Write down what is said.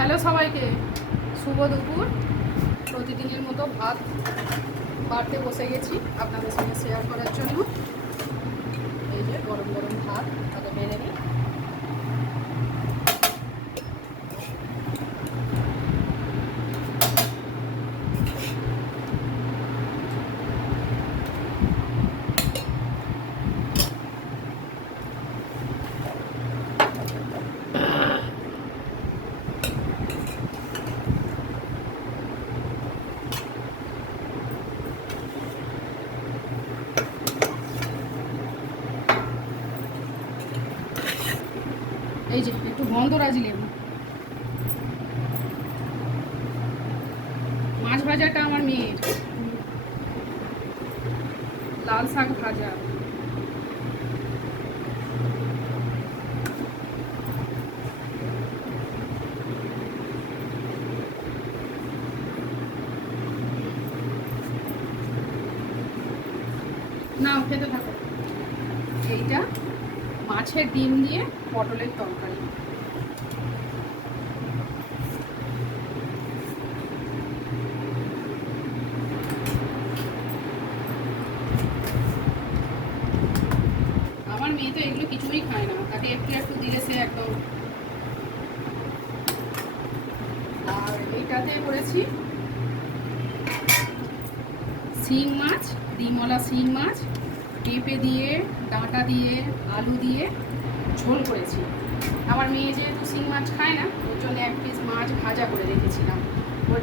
Hello সবাইকে, শুভ দুপুর। প্রতিদিনের মতো ভাত বাড়তে বসে গেছি আপনাদের সঙ্গে শেয়ার করার জন্য। এই যে গরম গরম ভাত, তাকে বেড়ে নিই। এই যে একটু গন্ধরাজি লেবু। মাছ ভাজাটা আমার মেয়ের, লাল শাক ভাজা। না খেতে থাকো। এইটা মাছের ডিম দিয়ে পটলের তরকারি। আমার মেয়ে তো এগুলো কিছুই খায় না, তাকে একটু একটু দিলে সে একদম। আর এইটাতে করেছি শিং মাছ, ডিমওয়ালা শিং মাছ, পেঁপে দিয়ে, ডাঁটা দিয়ে, আলু দিয়ে ঝোল করেছি। আমার মেয়ে যেহেতু শিং মাছ খায় না, ওর জন্য এক পিস মাছ ভাজা করে রেখেছিলাম।